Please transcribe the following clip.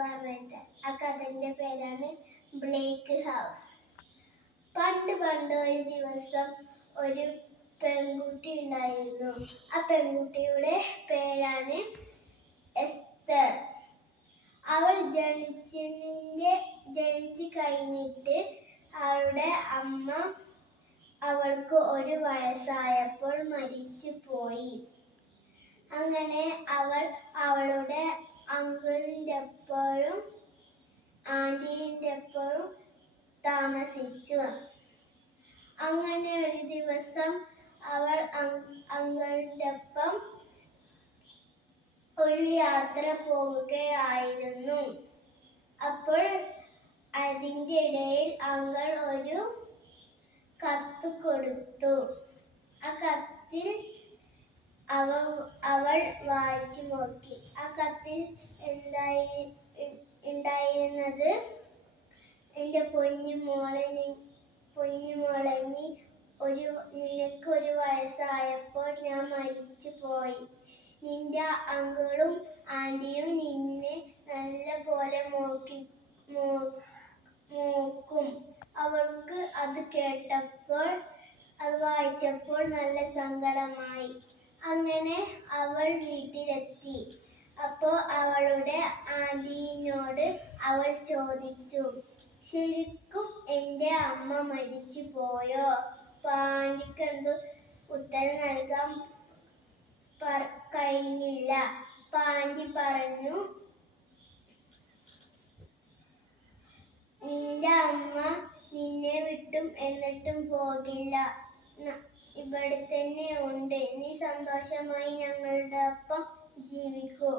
പറഞ്ഞിട്ട്. ആ കഥന്റെ പേരാണ് ബ്ലേക്ക് ഹൗസ്. പണ്ട് ഒരു ദിവസം ഒരു പെൺകുട്ടി ഉണ്ടായിരുന്നു. ആ പെൺകുട്ടിയുടെ പേരാണ് എസ്തർ. അവൾ ജനിച്ചു കഴിഞ്ഞിട്ട് അവളുടെ അമ്മ അവൾക്ക് 1 വയസ്സായപ്പോൾ മരിച്ചു പോയി. അങ്ങനെ അവൾ അവളുടെ അങ്കിളിന്റെ ഒപ്പവും ആന്റിയുടെ ഒപ്പവും താമസിച്ചു. അങ്ങനെ ഒരു ദിവസം അവൾ അങ്കിളിന്റെ ഒപ്പം ഒരു യാത്ര പോവുകയായിരുന്നു. അപ്പോൾ അതിന്റെ ഇടയിൽ അങ്കിൾ ഒരു കത്ത് കൊടുത്തു. ആ കത്തിൽ അവൾ വായിച്ചു നോക്കി. ആ കത്തിൽ ഉണ്ടായിരുന്നത്, എൻ്റെ പൊന്നുമോളെ, നിനക്ക് 1 വയസ്സായപ്പോൾ ഞാൻ മരിച്ചു പോയി. നിന്റെ അങ്കിളും ആന്റിയും നിന്നെ നല്ല പോലെ നോക്കും. അവൾക്ക് അത് വായിച്ചപ്പോൾ നല്ല സങ്കടമായി. അങ്ങനെ അവൾ വീട്ടിലെത്തി. അപ്പോൾ അവളുടെ ആന്റിയോട് അവൾ ചോദിച്ചു, ശരിക്കും എൻ്റെ അമ്മ മരിച്ചു പോയോ? ആന്റിക്ക് എന്ത് ഉത്തരം നൽകാൻ കഴിഞ്ഞില്ല. ആന്റി പറഞ്ഞു, നിന്റെ അമ്മ നിന്നെ വിട്ടും എന്നിട്ടും പോകില്ല. ഇവിടെ തന്നെ ഉണ്ട്. നീ സന്തോഷമായി ഞങ്ങളുടെ ഒപ്പം ജീവിക്കൂ.